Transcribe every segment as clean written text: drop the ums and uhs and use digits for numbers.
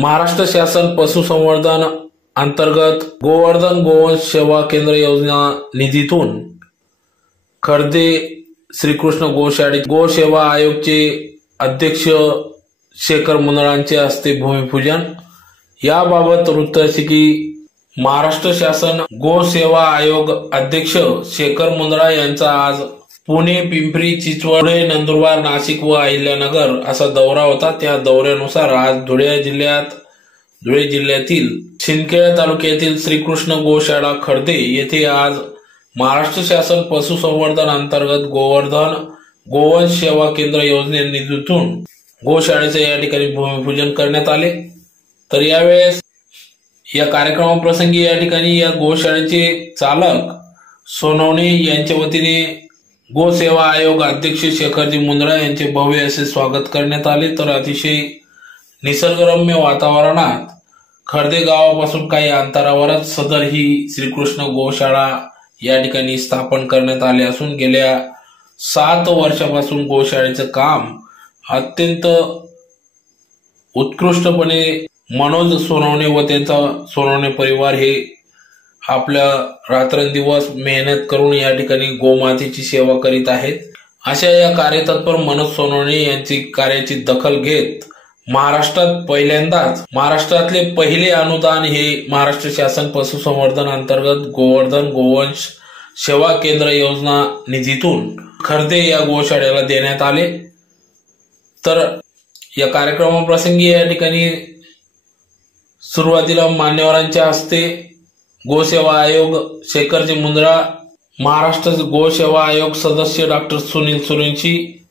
महाराष्ट्र शासन पशुसंवर्धन अंतर्गत गोवर्धन गोवंश सेवा केंद्र योजना निधीतून खर्दे श्रीकृष्ण गोशाळे गोसेवा आयोगचे अध्यक्ष शेखर मुंदळांचे हस्ते भूमिपूजन। याबाबत वृत्त असे की महाराष्ट्र शासन गोसेवा आयोग अध्यक्ष शेखर मुंदळा यांचा आज पुणे, पिंपरी, चिंचवड, नंदुरबार, नाशिक व अहिल्यानगर असा दौरा होता। त्या दौऱ्यानुसार आज धुळे जिल्ह्यातील शिंदखेडा तालुक्यातील श्रीकृष्ण गोशाळा खर्दे येथे आज महाराष्ट्र शासन पशुसंवर्धन अंतर्गत गोवर्धन गोवंश सेवा केंद्र योजनेतून गोशाळेचे या ठिकाणी भूमिपूजन करण्यात आले। तर यावेळेस या कार्यक्रमाप्रसंगी या ठिकाणी या गोशाळेचे चालक सोनवणे यांच्या वतीने गोसेवा आयोग अध्यक्ष शेखरजी मुंदळा यांचे भव्य असे स्वागत करण्यात आले। तर अतिशय निसर्गरम्य वातावरणात खर्दे गावापासून काही अंतरावरच सदर ही श्रीकृष्ण गोशाळा या ठिकाणी स्थापन करण्यात आले असून गेल्या 7 वर्षापासून गोशाळेचं काम अत्यंत उत्कृष्टपणे मनोज सोनवणे व त्यांचा सोनवणे परिवार हे आपल्या रात्रंदिवस मेहनत करून या ठिकाणी गोमातेची सेवा करीत आहेत। अशा या कार्यतत्पर मनोज सोनवणे यांची कार्याची दखल घेत महाराष्ट्रात पहिल्यांदाच महाराष्ट्रातले पहिले अनुदान हे महाराष्ट्र शासन पशुसंवर्धन अंतर्गत गोवर्धन गोवंश सेवा केंद्र योजना निधीतून खर्दे या गोशाळेला देण्यात आले। तर या कार्यक्रमाप्रसंगी या ठिकाणी सुरुवातीला मान्यवरांच्या हस्ते गोसेवा आयोग शेखरजी मुंदळा, महाराष्ट्र गोसेवा आयोग सदस्य डॉक्टर सुनील सुरेंशी,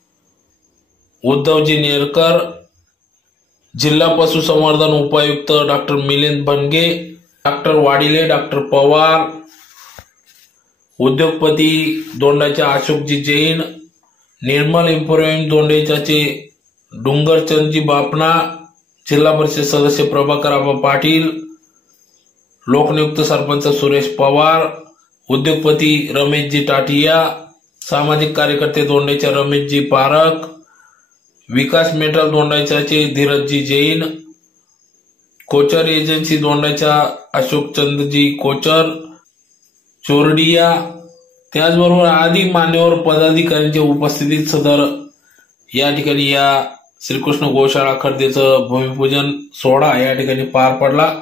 उद्धवजी नेरकर, जिल्हा पशुसंवर्धन उपायुक्त डॉक्टर मिलिंद बनगे, डॉक्टर वाडिले, डॉक्टर पवार, उद्योगपती दोंडाच्या अशोकजी जैन, निर्मल इम्पोरियम दोंडेच्याचे डुंगरचंदजी बापना, जिल्हा परिषद सदस्य प्रभाकर आबा पाटील, लोकनियुक्त सरपंच सुरेश पवार, उद्योगपती रमेशजी टाटिया, सामाजिक कार्यकर्ते दोंडेच्या रमेशजी पारख, विकास मेटल दोंडाच्याचे धीरजजी जैन, कोचर एजन्सी दोंडाच्या अशोकचंदजी कोचर चोरडिया, त्याचबरोबर आदी मान्यवर पदाधिकाऱ्यांच्या उपस्थितीत सदर या ठिकाणी या श्रीकृष्ण गोशाळा खर्देचं भूमिपूजन सोहळा या ठिकाणी पार पडला।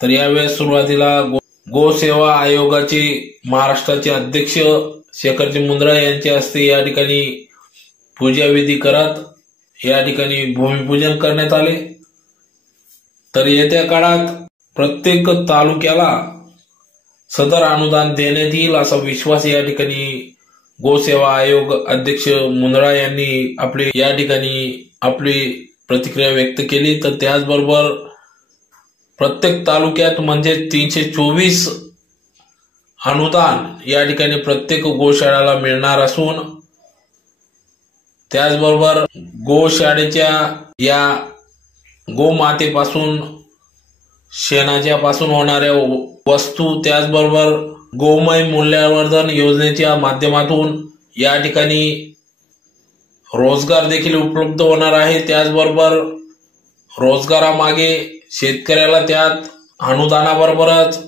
तर यावेळेस सुरुवातीला गोसेवा आयोगाचे महाराष्ट्राचे अध्यक्ष शेखरजी मुंदळा यांच्या हस्ते या ठिकाणी पूजाविधी करत या ठिकाणी भूमिपूजन करण्यात आले। तर येत्या काळात प्रत्येक तालुक्याला सदर अनुदान देण्यात येईल असा विश्वास या ठिकाणी गोसेवा आयोग अध्यक्ष मुंदळा यांनी या ठिकाणी आपली प्रतिक्रिया व्यक्त केली। तर त्याचबरोबर प्रत्येक तालुक्यात म्हणजे 324 अनुदान या ठिकाणी प्रत्येक गोशाळाला मिळणार असून त्याचबरोबर गोशाळेच्या या गोमातेपासून शेणाच्या पासून होणाऱ्या वस्तू, त्याचबरोबर गोमय मूल्यवर्धन योजनेच्या माध्यमातून या ठिकाणी रोजगार देखील उपलब्ध होणार आहे। त्याचबरोबर रोजगारामागे शेतकऱ्याला त्यात अनुदानाबरोबरच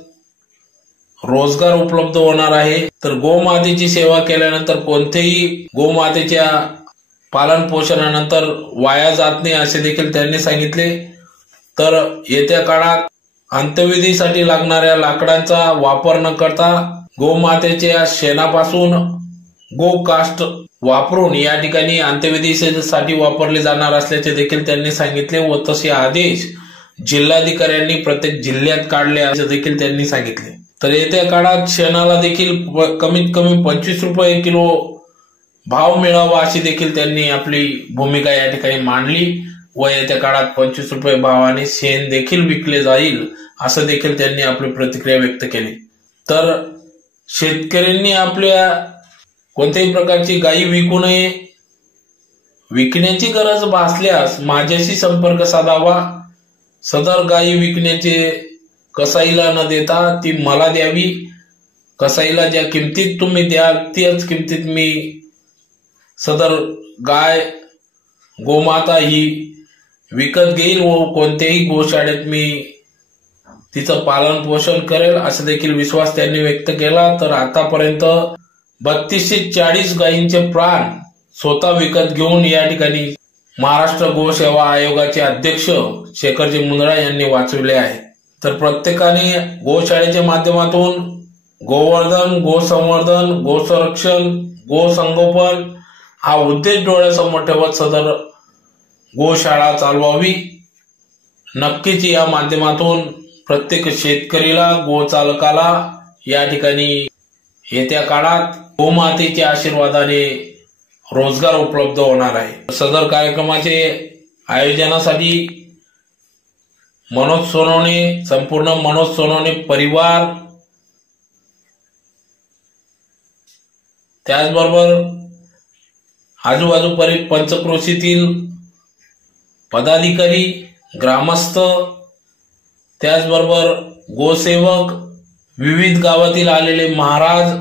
रोजगार उपलब्ध होणार आहे। तर गोमातेची सेवा केल्यानंतर कोणतेही गोमातेच्या पालन पोषणानंतर वाया जात नाही असे देखील त्यांनी सांगितले। तर येत्या काळात अंत्यविधीसाठी लागणाऱ्या लाकडांचा वापर न करता गोमातेच्या शेणापासून गोकास्ट वापरून या ठिकाणी अंत्यविधीसाठी वापरले जाणार असल्याचे देखील त्यांनी सांगितले व तसे आदेश जिल्हाधिकाऱ्यांनी प्रत्येक जिल्ह्यात काढले असे देखील त्यांनी सांगितले। तर येत्या काळात शेणाला देखील कमीत कमी 25 रुपये किलो भाव मिळावा अशी देखील त्यांनी आपली भूमिका या ठिकाणी मांडली व येत्या काळात 25 रुपये भावाने शेण देखील विकले जाईल असं देखील त्यांनी आपली प्रतिक्रिया व्यक्त केली। तर शेतकऱ्यांनी आपल्या कोणत्याही प्रकारची गायी विकू नये, विकण्याची गरज भासल्यास माझ्याशी संपर्क साधावा। सदर गायी विकण्याचे कसाईला न देता ती मला द्यावी। कसाईला ज्या किमतीत तुम्ही द्याल त्याच किमतीत मी सदर गाय गोमाता ही विकत घेईल व कोणत्याही गोशाळेत मी तिचं पालन पोषण करेल असा देखील विश्वास त्यांनी व्यक्त केला। तर आतापर्यंत 3240 गायींचे प्राण स्वतः विकत घेऊन या ठिकाणी महाराष्ट्र गोसेवा आयोगाचे अध्यक्ष शेखरजी मुंदडा यांनी वाचविले आहे। तर प्रत्येकाने गोशाळेच्या माध्यमातून गोवर्धन, गोसंवर्धन, गोसंरक्षण, गोसंगोपन हा उद्देश डोळ्यासमोर ठेवत सदर गोशाळा चालवावी। नक्कीच या माध्यमातून प्रत्येक शेतकरीला, गोचालकाला या ठिकाणी येत्या काळात गोमातेच्या आशीर्वादाने रोजगार उपलब्ध होणार आहे। सदर कार्यक्रमाचे आयोजनासाठी मनोज सोनवणे, संपूर्ण मनोज सोनवणे परिवार, त्याचबरोबर आजूबाजू पंचक्रोशीतील पदाधिकारी, ग्रामस्थ, त्याचबरोबर गोसेवक, विविध गावातील आलेले महाराज,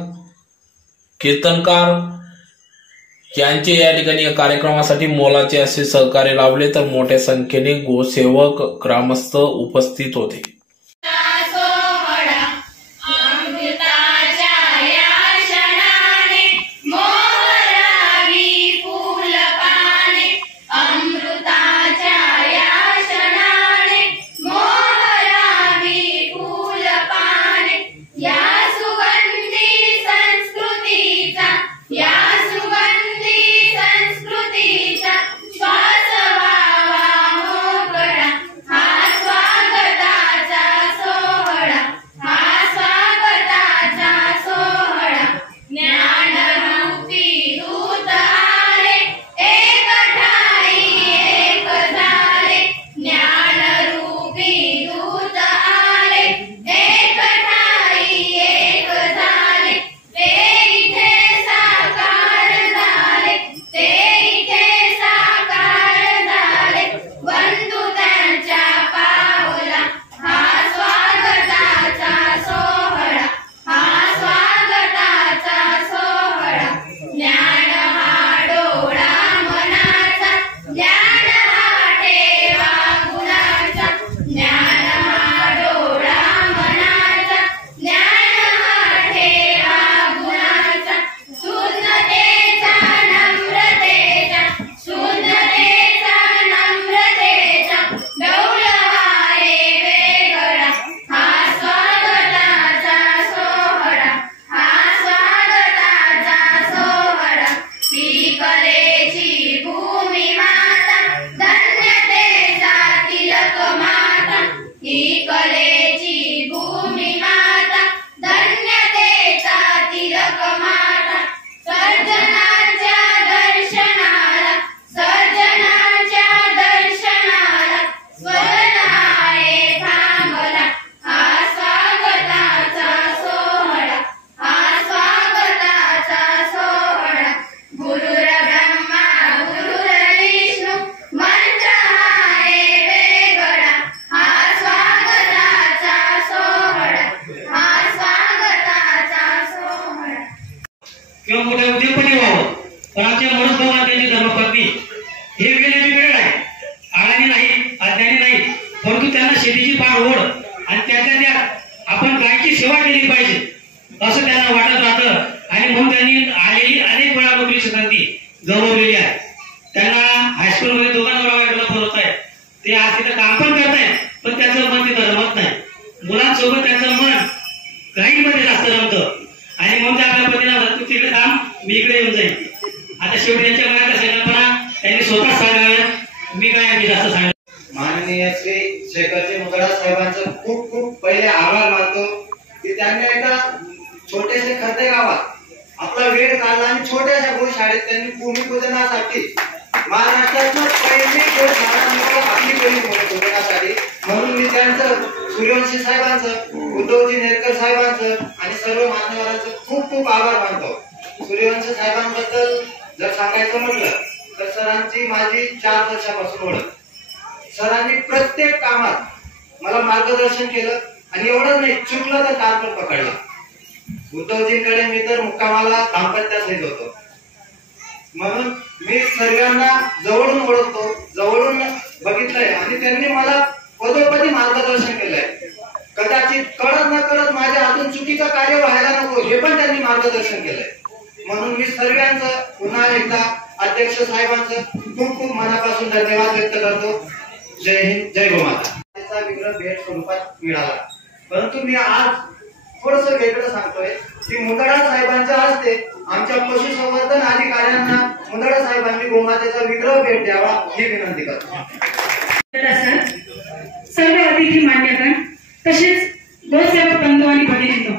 कीर्तनकार यांचे या ठिकाणी या कार्यक्रमासाठी मोलाचे असे सहकार्य लाभले। तर मोठ्या संख्येने गोसेवक, ग्रामस्थ उपस्थित होते। किंवा मोठ्या उद्योगपती व्हावं, पण आमच्या मनोभावना त्यांची धर्मपत्नी हे वेगळे आहे, आळानी नाही, अज्ञानी नाही, परंतु त्यांना शेतीची फार ओढ आणि त्याच्या त्यात आपण गायची सेवा केली पाहिजे असं त्यांना वाटत राहतं आणि म्हणून त्यांनी आलेली अनेक वेळा नोकरी संधी गमावलेली आहे। त्यांना हायस्कूलमध्ये दोघांना बायकोला बोलवत आहे, ते आज तिथं काम पण करतायत, पण त्यांचं मन तिथं रमत नाही। मुलांसोबत त्यांचं मन गायीमध्ये जास्त रमतं आणि म्हणून आपल्या पतीला तू तिकडे थांब, मी इकडे येऊन जाईल। आता शेवटी त्यांच्या मनात संकल्पना त्यांनी स्वतः सांगाव्या, मी काय आम्ही जास्त सांग। माननीय श्री शेखरजी मुंदडा साहेबांचं खूप खूप पहिले आभार मानतो की त्यांनी एका छोट्याशा खर्ते गावात आपला वेळ काढला आणि छोट्याशा गोशाळेत त्यांनी भूमिपूजनासाठी महाराष्ट्रातून पहिली गोशाळा आपली भूमिपूजनासाठी म्हणून मी त्यांचं सूर्यवंशी साहेबांचं, उद्धवजी नेरकर साहेबांचं आणि सर्व मान्यवरांचं खूप खूप आभार मानतो। सूर्यवंशी साहेबांबद्दल जर सांगायचं म्हटलं तर सरांची माझी 4 वर्षापासून ओळख। सरांनी प्रत्येक कामात मला मार्गदर्शन केलं आणि एवढं नाही, चुकलं तर कान पण पकडला। उद्धवजींकडे मी तर मुक्कामाला दाम्पत्यासहित होतो, म्हणून मी सर्वांना जवळून ओळखतो, जवळून बघितलंय मार्गदर्शन केलंय. म्हणून मी सर्वांचं पुन्हा एकदा अध्यक्ष साहेबांचं खूप खूप मनापासून धन्यवाद व्यक्त करतो. जय हिंद, जय गोमाता. त्याचा विग्रह भेट स्वरूपात मिळाला, परंतु मी आज थोडस वेगळं सांगतोय की मुंदडा साहेबांच्या हस्ते आमच्या पशुसंवर्धन अधिकाऱ्यांना मुंदडा साहेबांनी गोमातेचा विग्रह भेट द्यावा ही विनंती करतो. सर्व अतिथी मान्यगण तसेच गोसेवक बंधू आणि भगिनींनो,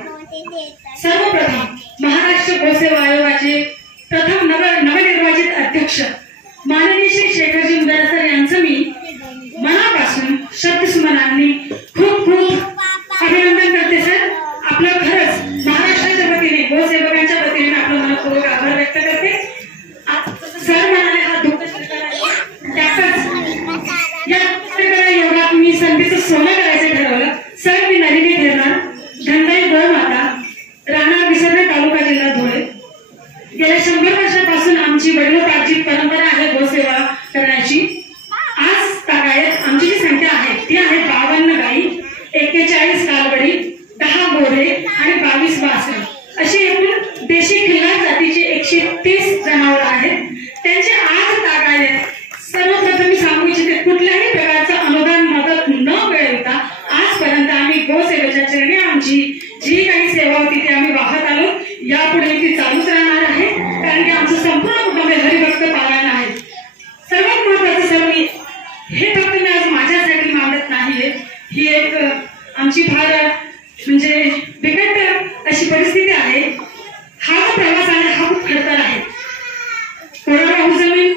सर्वप्रथम महाराष्ट्र गोसेवा आयोगाचे प्रथम नवनिर्वाचित अध्यक्ष माननीय श्री शेखरजी मुंदडा सर यांचं मी मनापासून शब्दसुमनांनी खूप खूप अभिनंदन करते. सर, आपलं खरंच महाराष्ट्राच्या वतीने गोसेवकांच्या वतीने आपलं मनपूर्वक आभार व्यक्त करते. सर म्हणाले हा दुःख या योगात मी संधीचं सोनं करायचं ठरवलं. सर, मी नलिनी ठेरणार, धनदाई गोमाता, राहणार विसर्ग, तालुका, जिल्हा धुळे. गेल्या 100 वर्षापासून आमची वडिलोपार्जित परंपरा आहे गोसेवा करण्याची. आज तागायत आमची जी संख्या आहे ती आहे 52 गाई, 41 कालवडी, 10 गोरे आणि 22 वासरे, अशी एकूण देशी खिल्लार जातीची 130 जनावर आहेत. त्यांचे आज तागायत सर्वप्रथम मी सांगू इच्छिते, कुठल्याही प्रकारचं अनुदान मदत न मिळवता आजपर्यंत आम्ही गोसेवेच्या चरणी आमची जी काही सेवा होती ती आम्ही वाहत आलो. यापुढे ती चालूच राहणार आहे, कारण की आमचं संपूर्ण कुटुंब हरिभक्त पारायण आहे. सर्वात महत्वाचं सर, मी हे फक्त मी आज माझ्यासाठी मागत नाहीये, ही एक आमची फार म्हणजे बिकट अशी परिस्थिती आहे. हा जो प्रवास आहे हा खूप खडतर आहे. कोरडवाहू जमीन,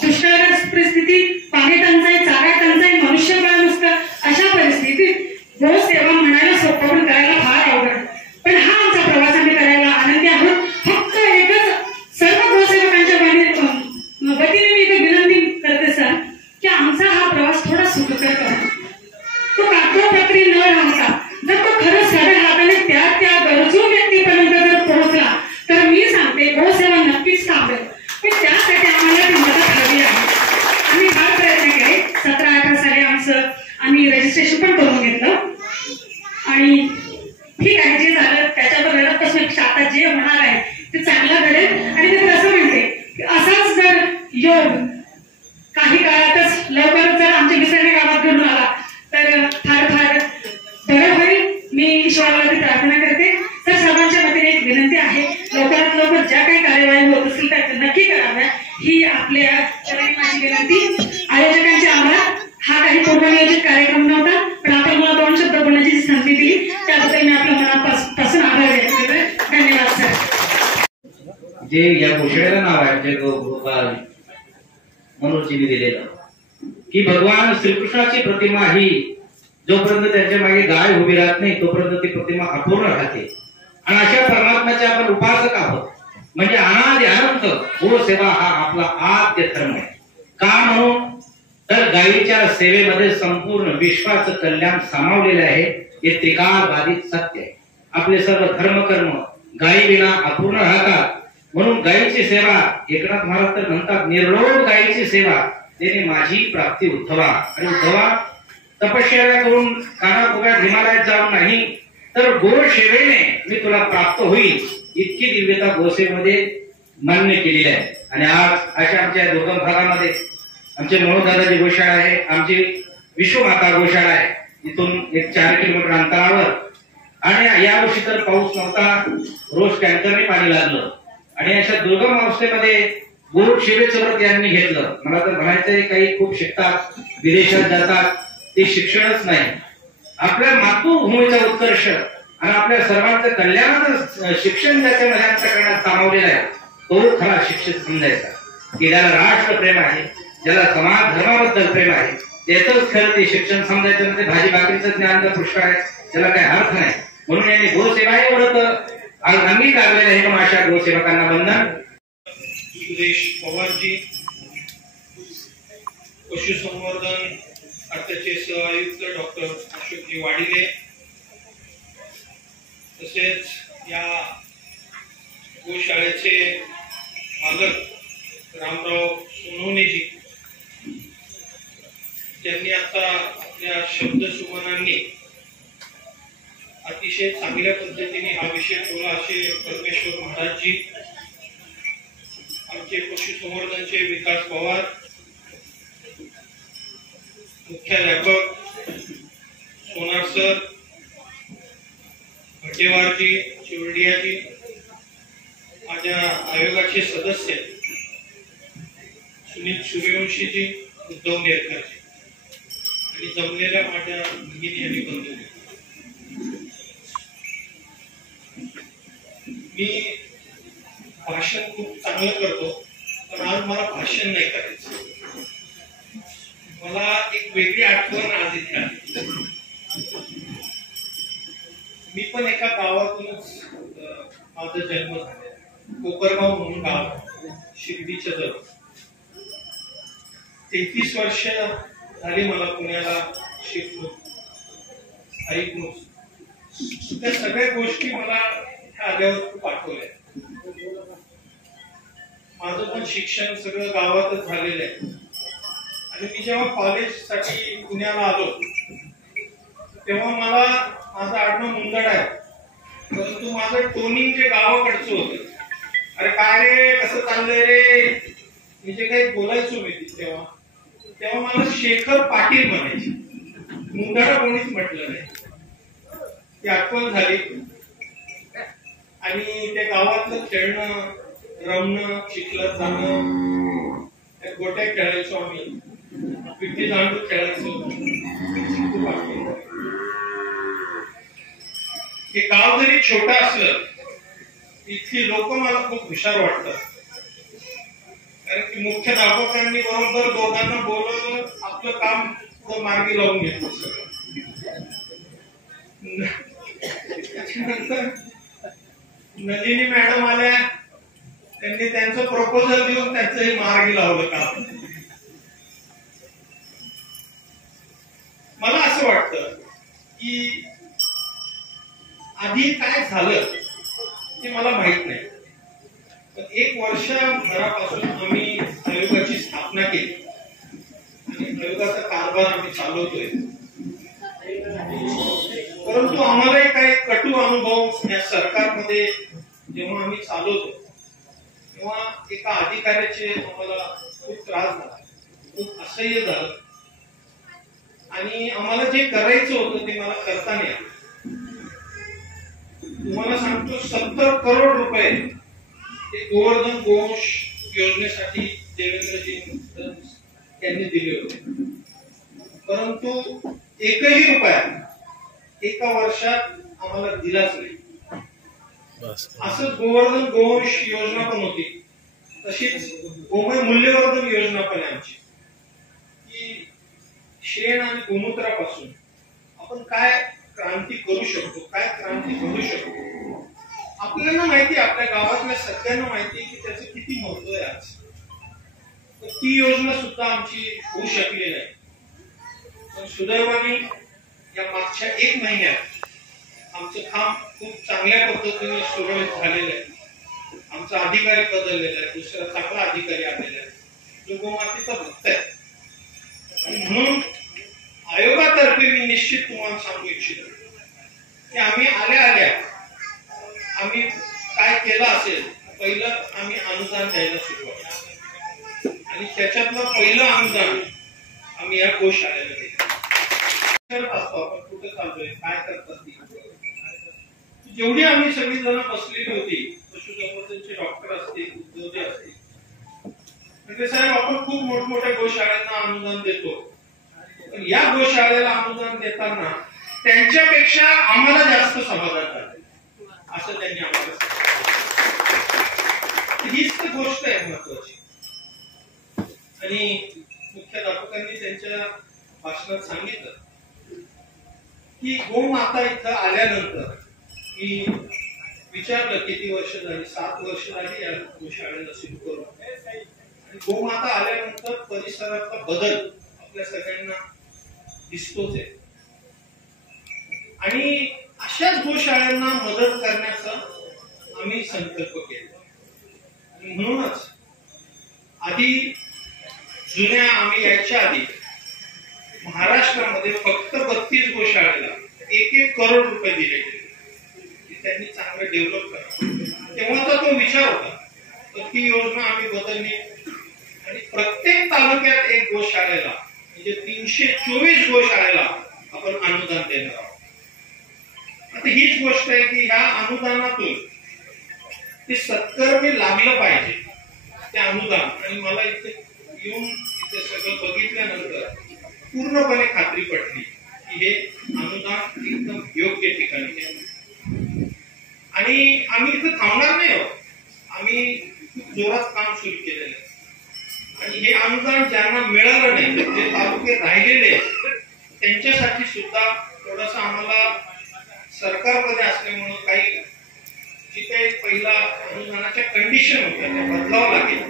दुष्काळग्रस्त परिस्थिती, पाणी टंचाई, चारा टंचाई, मनुष्यबळ नसतं, अशा परिस्थितीत गोसेवा म्हणायला सोपं पण करायला फार अवघड. पण हा आमचा प्रवास आम्ही करायला आनंदी आहोत. फक्त एकच सर्व गोसेवकांच्या वतीने मी इथे विनंती करते सर की आमचा हा प्रवास थोडा सुखकर करा. तो कागदोपत्री न राहता जर तो खरंच सरळ हाताने त्या गरजू व्यक्तीपर्यंत जर पोहोचला तर मी सांगते गोसेवा नक्कीच थांबेल. पण त्यासाठी आम्हाला ती मदत हवी आहे. आम्ही फार प्रयत्न केले. 17-18 साली आम्ही रजिस्ट्रेशन पण करून घेतलं आणि ठीक आहे, जे झालं त्याच्यावर रडतपासून आता जे होणार आहे ते चांगलं घडेल. आणि ते असं म्हणते की असाच जर योग काही काळातच लवकरच जर आमच्या विसर्ग गावात घडून आला तर फार फार बरं होईल. मी ईश्वराला प्रार्थना करते. तर सर्वांच्या वतीने एक विनंती आहे, लवकरात लवकर ज्या काही कार्यवाही होत असतील त्या नक्की कराव्या ही आपल्या चरणी माझी विनंती. आयोजकांचे आभार. हा काही पूर्वनियोजित कार्यक्रम नव्हता, पण आपण मला 2 शब्द बोलण्याची संधी दिली त्याबद्दल मी आपल्या मनापासून आभार व्यक्त करते. धन्यवाद सर. जे या घोषणेला नाव आहे जे गोपाल मनोजीने दिलेलं की भगवान श्रीकृष्णाची प्रतिमा ही जोपर्यंत त्यांच्या मागे गाय उभी राहत नाही तोपर्यंत ती प्रतिमा अपूर्ण राहते. आणि अशा परमात्म्याचे आपण उपासक आहोत. म्हणजे अनादि अनंत गोसेवा हा आपला आद्य धर्म आहे. का म्हणून तर गायीच्या सेवेमध्ये संपूर्ण विश्वाचं कल्याण सामावलेलं आहे. हे त्रिकालबाधित सत्य आहे. आपले सर्व धर्मकर्म गायी विना अपूर्ण राहतात. म्हणून गायीची सेवा एकनाथ महाराज तर म्हणतात, निर्लोभ गायीची सेवा त्याने माझी प्राप्ती उद्धवा. आणि उद्धवा तपश्चर्या करून कानाकोपऱ्यात हिमालयात जाऊन नाही तर गोसेवेने मी तुला प्राप्त होईल इतकी दिव्यता गोसेवेमध्ये मान्य केलेली आहे. आणि आज अशा आमच्या दुर्गम भागामध्ये आमचे मनोदादाची गोशाळा आहे, आमची विश्वमाता गोशाळा आहे. इथून एक 4 किलोमीटर अंतरावर. आणि यावर्षी तर पाऊस नव्हता, रोज टँकरने पाणी लागलं. आणि अशा दुर्गम अवस्थेमध्ये गोड सेवेचं व्रत यांनी घेतलं. मला तर म्हणायचंय, काही खूप शिकतात, विदेशात जातात, ते शिक्षणच नाही. आपल्या मातृभूमीचा उत्कर्ष आणि आपल्या सर्वांचं कल्याणाचं शिक्षण ज्याच्यामध्ये आमच्या करण्यात सामावलेलं आहे तो खरा शिक्षित समजायचा. की ज्याला राष्ट्रप्रेम आहे, ज्याला समाज धर्माबद्दल प्रेम आहे, त्याचंच खरं ते शिक्षण समजायचं. म्हणजे भाजी भाकरीचं ज्ञान तर पुष्कळ आहे, त्याला काही अर्थ नाही. म्हणून यांनी गोसेवा हे व्रत अंगीकारलेलं आहे. म्हणून अशा गोसेवकांना वंदन. सुरेश पवारजी, पशुसंवर्धन खात्याचे सहआयुक्त डॉक्टर अशोकजी वाडिले, तसेच या गोशाळेचे मालक रामराव सोनवणेजी, त्यांनी आता आपल्या शब्दसुमनांनी अतिशय चांगल्या पद्धतीने हा विषय ठेवला असे परमेश्वर महाराजजी, आमचे पशुसंवर्धनचे विकास पवार, मुख्याध्यापक सोनार सर, भट्टेवारजी, चिवडियाजी, माझ्या आयोगाचे सदस्य सुनील सूर्यवंशीजी, उद्धव नेरकरजी आणि जमलेल्या माझ्या भगिनी आणि बंधू, मी भाषण खूप चांगलं करतो, पण आज मला भाषण नाही करायचं. मला एक वेगळी आठवण आज इथे आली. मी पण एका गावातूनच माझा जन्म झाला, कोपरगाव म्हणून गाव, शिर्डीच्या जवळ. 33 वर्ष झाली मला पुण्याला शिफ्ट होऊन, ऐकून. त्या सगळ्या गोष्टी मला आल्यावर खूप आठवल्या. माझं पण शिक्षण सगळं गावातच झालेलं आहे आणि मी जेव्हा कॉलेजसाठी पुण्याला आलो तेव्हा मला माझं आडनाव मुंदड आहे, परंतु माझं टोनिंग जे गावाकडचं होतं, अरे काय रे, कसं चाललंय रे, मी जे काही बोलायचो मी तेव्हा मला शेखर पाटील म्हणायचे, मुंदडा कोणीच म्हटलं नाही. ती आठवण झाली. आणि त्या गावातलं खेळणं, रमणं, चिखलात जाणं, त्या गोट्या खेळायचो आम्ही, पिठी दांडू खेळायचो, खूप आठवण. हे गाव जरी छोटं असलं, इथली लोक मला खूप हुशार वाटतात, कारण की मुख्याध्यापकांनी बरोबर दोघांना बोलवलं, आपलं काम पुढं मार्गी लावून घेतलं सगळं. त्याच्यानंतर नलिनी मॅडम आल्या, त्यांनी त्यांचं प्रपोजल देऊन त्यांचंही मार्गी लावलं काम. मला असं वाटतं की आधी काय झालं ते मला माहित नाही, पण 1 वर्षभरापासून आम्ही आयोगाची स्थापना केली आणि आयोगाचा कारभार आम्ही चालवतोय. परंतु आम्हालाही काही कटू अनुभव या सरकारमध्ये जेव्हा आम्ही चालवतो तेव्हा एका अधिकाऱ्याचे आम्हाला खूप त्रास झाला, खूप असह्य झालं आणि आम्हाला जे करायचं होतं ते मला करता नाही आलं. तुम्हाला सांगतो, 70 करोड रुपये ते गोवर्धन गोवंश योजनेसाठी देवेंद्रजी त्यांनी दिले होते, परंतु एकही रुपया एका वर्षात आम्हाला दिलाच नाही. असंच गोवर्धन गोवंश योजना पण होती, तशीच गोमय मूल्यवर्धन योजना पण आहे आमची, की शेण आणि गोमूत्रापासून आपण काय क्रांती करू शकतो, काय क्रांती घडू शकतो. आपल्याला माहिती, आपल्या गावातल्या सगळ्यांना माहिती की त्याचं किती महत्व आहे आज. तर ती योजना सुद्धा आमची होऊ शकली नाही. पण सुदैवाने या मागच्या 1 महिन्यात आमचं काम खूप चांगल्या पद्धतीने सुरळीत झालेलं आहे. आमचा अधिकारी बदललेला आहे, दुसरा चांगला अधिकारी आलेला आहे, जो गोमातेचा भक्त आहे. आणि म्हणून आयोगातर्फे मी निश्चित तुम्हाला सांगू इच्छितो की आम्ही आल्या आम्ही काय केलं असेल, पहिलं आम्ही अनुदान द्यायला सुरुवात आणि त्याच्यातलं पहिलं अनुदान आम्ही या गोशाळेला दिलं. आपण कुठे चाललोय, काय करतात ती, जेवढी आम्ही सगळी जण बसलेली होती, पशुसंवर्धनचे डॉक्टर असतील, उद्योजक असतील, म्हणजे साहेब आपण खूप मोठमोठ्या गोशाळांना अनुदान देतो, पण या गोशाळेला अनुदान देताना त्यांच्यापेक्षा आम्हाला जास्त समाधान झालं, असं त्यांनी आम्हाला सांगितलं. हीच तर गोष्ट आहे महत्वाची. आणि मुख्याध्यापकांनी त्यांच्या भाषणात सांगितलं की गोमाता इथं आल्यानंतर मी विचारलं किती वर्ष झाली, 7 वर्ष झाली या गोशाळेला सुरू करून. आणि गोमाता आल्यानंतर परिसरातला बदल आपल्या सगळ्यांना दिसतोच आहे. आणि अशाच गोशाळांना मदत करण्याचा आम्ही संकल्प केला. आणि म्हणूनच आधी जुन्या आम्ही याच्या आधी महाराष्ट्रामध्ये फक्त 32 गोशाळेला 1-1 करोड रुपये दिले गेले. की त्यांनी चांगलं डेव्हलप करावं. तेव्हाचा तो विचार होता. तर ती योजना आम्ही बदलली आणि प्रत्येक तालुक्यात एक गोशाळेला म्हणजे 324 गोशाळेला आपण अनुदान देणार आहोत. आता हीच गोष्ट आहे की ह्या अनुदानातून ते सत्कर्मी लागलं पाहिजे ते अनुदान. आणि मला इथे येऊन इथे सगळं बघितल्यानंतर पूर्णपणे खात्री पटली की हे अनुदान एकदम योग्य ठिकाणी गेलं. आणि आम्ही इथं थांबणार नाही आहोत. आम्ही खूप जोरात काम सुरू केलेलं आहे. आणि हे अनुदान ज्यांना मिळालं नाही जे तालुके राहिलेले त्यांच्यासाठी सुद्धा थोडंसं आम्हाला सरकारमध्ये असल्यामुळं काही जी काही पहिला अनुदानाच्या कंडिशन होत्या त्या बदलावं लागेल.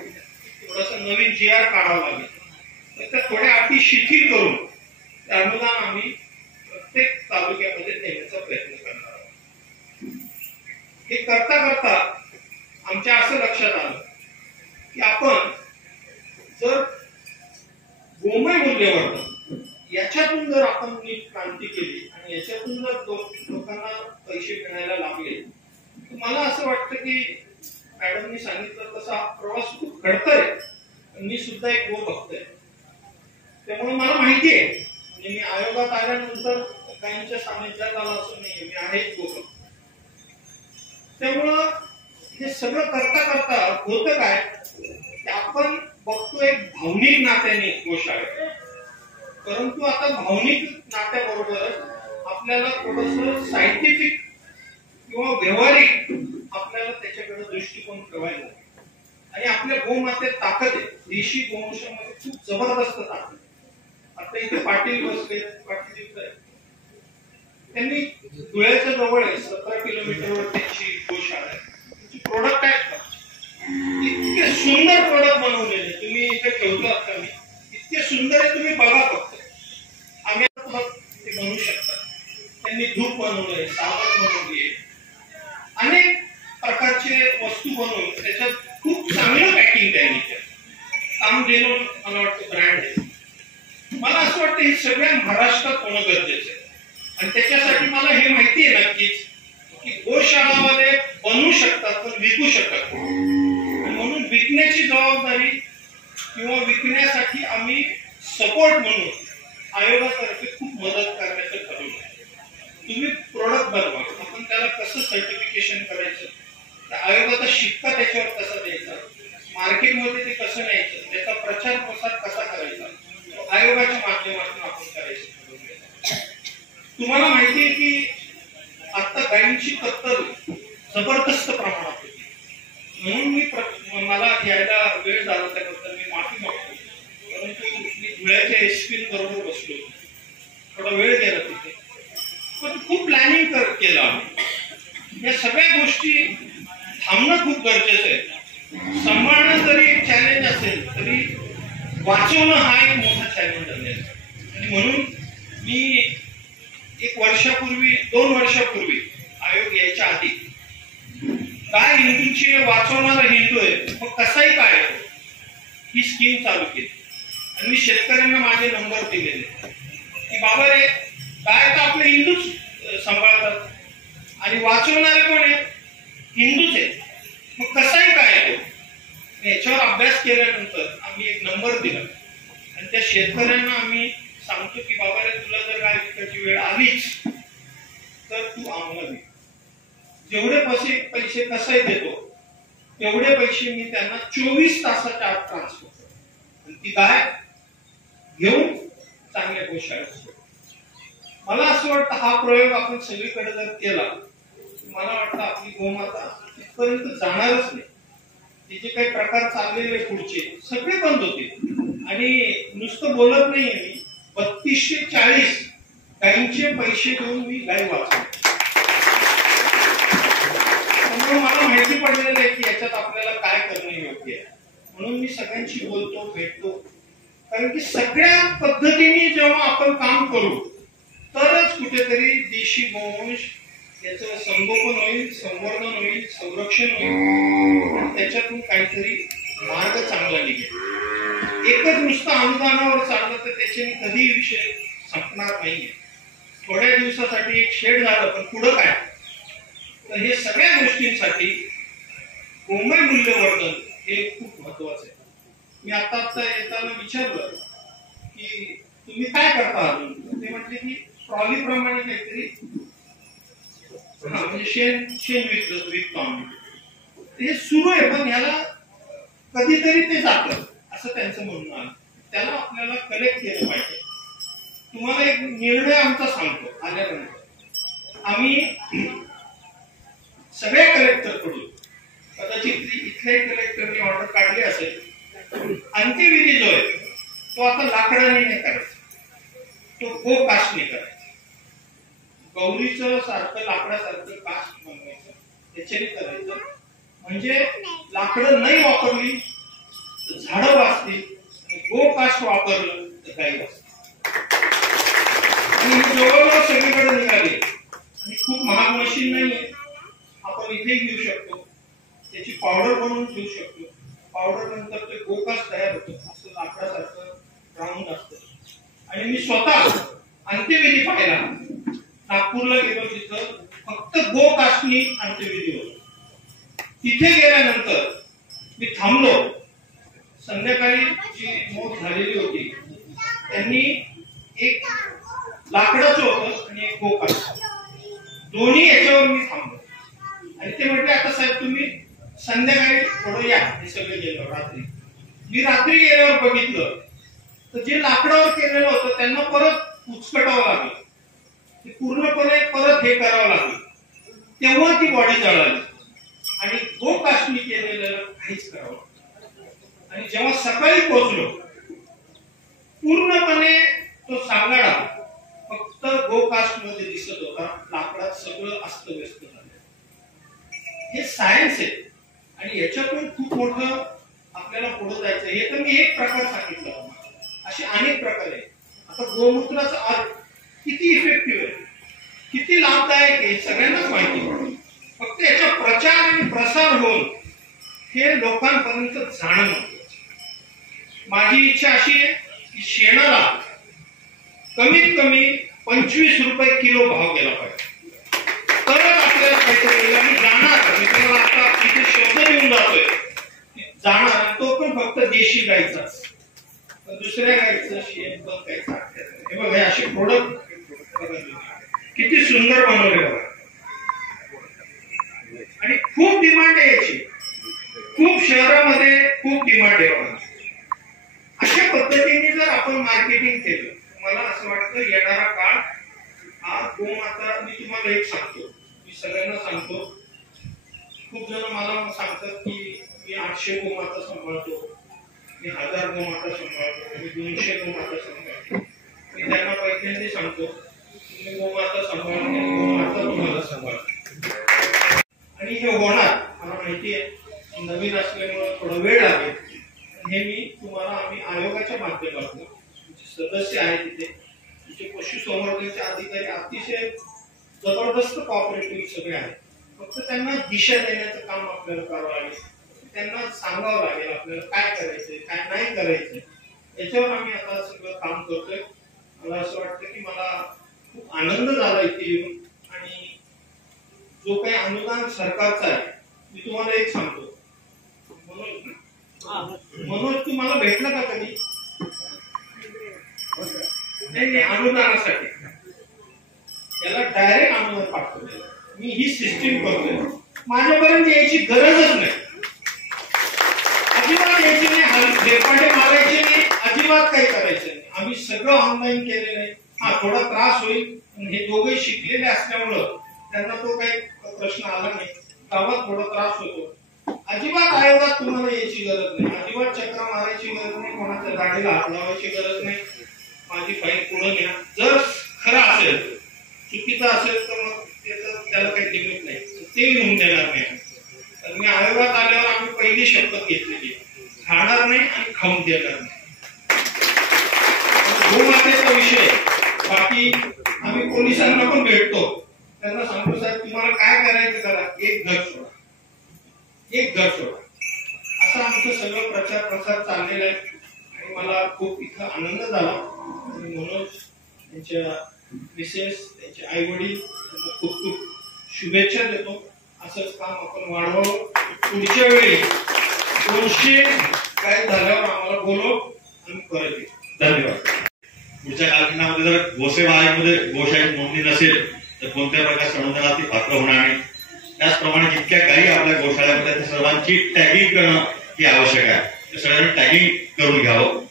थोडंसं नवीन GR काढावं लागेल. तर त्या थोड्या अटी शिथिल करून ते अनुदान आम्ही प्रत्येक तालुक्यामध्ये देण्याचा प्रयत्न करणार आहोत. हे करता करता आमच्या असं लक्षात आलं की आपण जर गोमय मूल्यवर्धन याच्यातून जर आपण नीट क्रांती केली आणि याच्यातून जर लोकांना पैसे मिळायला लागले तर मला असं वाटतं की मॅडमनी सांगितलं तसा प्रवास खूप खडतर आहे. मी सुद्धा एक गो भक्त आहे. त्यामुळे मला माहिती आहे म्हणजे मी आयोगात आल्यानंतर काहींच्या सानिध्यात आला असं नाहीये. मी आहे एक गो भक्त. त्यामुळं हे सगळं करता करता होतं काय की आपण बघतो एक भावनिक नात्याने गोशाळा. परंतु आता भावनिक नात्याबरोबर आपल्याला थोडस सायंटिफिक किंवा व्यावहारिक आपल्याला त्याच्याकडे दृष्टिकोन ठेवायला. आणि आपल्या गोमातेत ताकद आहे. देशी गोवंशामध्ये खूप जबरदस्त ताकद. आता इथे पाटील बसले. पाटील त्यांनी धुळ्याच्या जवळ आहे 17 किलोमीटरवर त्यांची गोशाळा आहे. त्यांची प्रोडक्ट आहेत का इतके सुंदर प्रोडक्ट बनवलेले तुम्ही इथे ठेवतो आता मी इतके सुंदर आहे तुम्ही बघा फक्त. आम्ही ते बनवू शकतात. त्यांनी धूप बनवलंय साबण बनवली अनेक प्रकारचे वस्तू बनवून त्याच्यात खूप चांगलं पॅकिंग त्यांनी काम देणं मला वाटतं ब्रँड आहे. मला असं वाटतं हे सगळ्या महाराष्ट्रात होणं गरजेचं आहे. आणि त्याच्यासाठी मला हे माहिती आहे नक्कीच की गोशाळामध्ये बनवू शकतात पण विकू शकतात. म्हणून विकण्याची जबाबदारी किंवा विकण्यासाठी आम्ही सपोर्ट म्हणून आयोगातर्फे खूप मदत करण्याचं ठरवलं. तुम्ही प्रोडक्ट बनवा. आपण त्याला कसं सर्टिफिकेशन करायचं त्या आयोगाचा शिक्का त्याच्यावर कसा द्यायचा मार्केटमध्ये ते कसं न्यायचं त्याचा प्रचार प्रसार कसा करायचा आयोगाच्या माध्यमातून आपण करायचं. तुम्हाला माहिती आहे की आता गायींची कत्तल जबरदस्त प्रमाणात होती. म्हणून मला यायला वेळ झाला त्याबद्दल मी माफी मागतो. परंतु मी धुळ्याच्या SP बरोबर बसलो. थोडा वेळ गेला तिथे पण खूप प्लॅनिंग केलं आम्ही. या सगळ्या गोष्टी थांबणं खूप गरजेचं आहे. सांभाळणं जरी एक चॅलेंज असेल तरी वाचवणं हा एक मोठा चॅलेंज आहे. आणि म्हणून मी 1 वर्षापूर्वी 2 वर्षापूर्वी आयोग यायच्या आधी काय हिंदूची वाचवणारा हिंदू आहे मग कसाही काय ही स्कीम चालू केली. आणि मी शेतकऱ्यांना माझे नंबर दिलेले की बाबा रे काय तर आपले हिंदूच सांभाळतात आणि वाचवणारे कोण आहेत हिंदूच आहेत. मग कसाही काय आहे याच्यावर अभ्यास केल्यानंतर आम्ही एक नंबर दिला आणि त्या शेतकऱ्यांना आम्ही सांगतो की बाबा रे तुला जर काय विकायची वेळ आलीच तर तू आम्हाला दे. जेवढे पैसे कसाही देतो तेवढे पैसे मी त्यांना 24 तासाच्या आत ट्रान्सफर करतो. ती गाय घेऊन चांगल्या गोशाळेत. मला असं वाटतं हा प्रयोग आपण सगळीकडे जर केला मला वाटतं आपली गोमाता तिथपर्यंत जाणारच नाही. हे जे काही प्रकार चाललेले पुढचे सगळे बंद होतील. आणि नुसतं बोलत नाहीये मी 3240 गायींचे पैसे देऊन मी गाय वाचवतो. त्यामुळे मला माहिती पडलेलं आहे की याच्यात आपल्याला काय करणे योग्य आहे. म्हणून मी सगळ्यांशी बोलतो भेटतो. कारण की सगळ्या पद्धतीने जेव्हा आपण काम करू तरच कुठेतरी देशी गोवंश याचं संगोपन होईल संवर्धन होईल संरक्षण होईल आणि त्याच्यातून काहीतरी मार्ग चांगला निघेल. एकच नुसतं अनुदानावर चाललं तर त्याच्याने कधीही विषय संपणार नाहीये. थोड्या दिवसासाठी एक शेड झालं पण पुढं काय तर हे सगळ्या गोष्टींसाठी गोमय मूल्यवर्धन हे खूप महत्वाचं आहे. मी आता येताना विचारलं की तुम्ही काय करता अजून, ते म्हटले की ट्रॉली प्रमाणे काहीतरी म्हणजे शेण विकतो आम्ही. हे सुरू आहे, पण ह्याला कधीतरी ते जातं असं त्यांचं म्हणणं आहे. त्याला आपल्याला कलेक्ट केलं पाहिजे. तुम्हाला एक निर्णय आमचा सांगतो. आल्यानंतर आम्ही सगळ्या कलेक्टर कडून, कदाचित इथले कलेक्टरनी ऑर्डर काढली असेल, अंत्यविधी जो आहे तो आता लाकडाने नाही करायचा, तो गो कास्टने करायचा. गौरीचं सारखं लाकडासारखं कास्ट बनवायचं, त्याच्याने करायचं. म्हणजे लाकडं नाही वापरली तर झाडं वाचतील, गो कास्ट वापरलं तर गाई वाचतील. आणि जवळजवळ सगळीकडे निघाली. आणि खूप महाग मशीन नाहीये, आपण इथे घेऊ शकतो, त्याची पावडर बनवून ठेवू शकतो. पावडर नंतर ते गो कास्ट तयार होतं, असं लाकडासारखं राऊंड असतं. आणि मी स्वतः अंत्यविधी पाहिला, नागपूरला गेलो, तिथं फक्त गो कास्टनी अंत्यविधी होतो. तिथे गेल्यानंतर मी थांबलो. संध्याकाळी जी मौत झालेली होती त्यांनी एक लाकडाचं होतं आणि एक गो कास्ट, दोन्ही याच्यावर मी थांबलो. आणि ते म्हटले आता साहेब तुम्ही संध्याकाळी थोडं या. हे सगळे गेलो रात्री. मी रात्री गेल्यावर बघितलं तर जे लाकडावर केलेलं होतं त्यांना परत उचकटावं लागलं, ते पूर्णपणे परत हे करावं लागलं. तेव्हा ती बॉडी जळाली. आणि गो कास्टनी केलेलं काहीच करावं. आणि जेव्हा सकाळी पोहोचलो, पूर्णपणे तो सांगाडा फक्त गो कास्ट मध्ये दिसत होता, लाकडात सगळं अस्तव्यस्त झालं. हे सायन्स आहे आणि याच्यातून खूप मोठं आपल्याला पुढे जायचं. हे तर मी एक प्रकार सांगितलं, असे अनेक प्रकार आहेत. आता गोमूत्राचा अर्थ किती इफेक्टिव्ह आहे, किती लाभदायक आहे सगळ्यांनाच माहिती. फक्त याचा प्रचार आणि प्रसार होऊन हे लोकांपर्यंत जाणं महत्वाचं. माझी इच्छा अशी आहे की शेणाला कमीत कमी 25 रुपये किलो भाव गेला पाहिजे, तरच आपल्याला काहीतरी. आणि जाणार, मी तुम्हाला आता इथे शब्द देऊन जातोय, जाणार, तो पण फक्त देशी गायचाच. दुसऱ्या गायचं शेण पण काही सांगतात. हे बघा, हे असे प्रोडक्ट किती सुंदर बनवले बघा. आणि खूप डिमांड आहे याची, खूप शहरामध्ये खूप डिमांड आहे बघा. अशा पद्धतीने जर आपण मार्केटिंग केलं, मला असं वाटतं येणारा काळ हा गोमाता. मी तुम्हाला एक सांगतो, मी सगळ्यांना सांगतो, खूप जण मला सांगतात की मी 800 गोमाता सांभाळतो, मी 1000 गोमाता सांभाळतो, मी 200 गोमाता सांभाळतो. मी त्यांना पहिल्यांदा सांगतो तुम्ही गोमाता सांभाळतो, गोमाता तुम्हाला सांभाळतो. आणि हे होणार, मला माहिती आहे, नवीन असल्यामुळे थोडा वेळ लागेल. हे मी तुम्हाला, आम्ही आयोगाच्या माध्यमातून, सदस्य आहेत तिथे, तिथे पशुसंवर्धनचे अधिकारी अतिशय जबरदस्त कॉपरेटिव्ह सगळे आहेत. फक्त त्यांना दिशा देण्याचं काम आपल्याला करावं लागेल, त्यांना सांगावं लागेल आपल्याला काय करायचंय काय नाही करायचंय. याच्यावर आम्ही आता सगळं काम करतोय. मला असं वाटतं की मला खूप आनंद झाला इथे येऊन. आणि जो काही अनुदान सरकारचा आहे, मी तुम्हाला एक सांगतो, मनोज तुम्हाला भेटलं का कधी? नाही, अनुदानासाठी याला डायरेक्ट अनुदान पाठवलं. मी ही सिस्टीम करतोय, माझ्यापर्यंत यायची गरजच नाही, अजिबात यायची नाही, हेपाटे मारायचे नाही, अजिबात काही करायचं नाही. आम्ही सगळं ऑनलाईन केलेलं आहे. हा थोडा त्रास होईल, पण हे दोघे शिकलेले असल्यामुळं त्यांना तो काही प्रश्न आला नाही. गावात थोडा त्रास होतो. अजिबात आयोगात तुम्हाला यायची गरज नाही, अजिबात चक्र मारायची गरज नाही, कोणाच्या गाडीला हात लावायची गरज नाही. माझी फाईल पुढे घ्या. जर खरं असेल, चुकीचं असेल तर मग त्याला काही किंमत नाही, ते घेऊन देणार नाही. तर मी आयोगात आल्यावर आम्ही पहिली शपथ घेतलेली, खाणार नाही आणि खाऊन देणार नाही. गोमातेचा विषय. बाकी आम्ही पोलिसांना पण भेटतो, त्यांना सांगतो साहेब तुम्हाला काय करायचं करा, एक घर सोडा, एक घर सोडा. असं आमचं सगळं प्रचार प्रसार चाललेला आहे. आणि मला खूप इथं आनंद झाला. मनोज, त्यांच्या मिसेस, त्यांचे आई वडील खूप खूप शुभेच्छा देतो. असंच काम आपण वाढवून पुढच्या वेळी 200 काय झाल्यावर आम्हाला बोलव आणि परत येऊ. धन्यवाद. पुढच्या कालखंडामध्ये जर गोसेवामध्ये गोशाळेत नोंदणी नसेल तर कोणत्या प्रकारच्या संवर्धनाला ती पात्र होणार नाही. त्याचप्रमाणे जितक्या गायी आपल्या गोशाळेमध्ये त्या सर्वांची टॅगिंग करणं ही आवश्यक आहे. सगळ्यांनी टॅगिंग करून घ्यावं.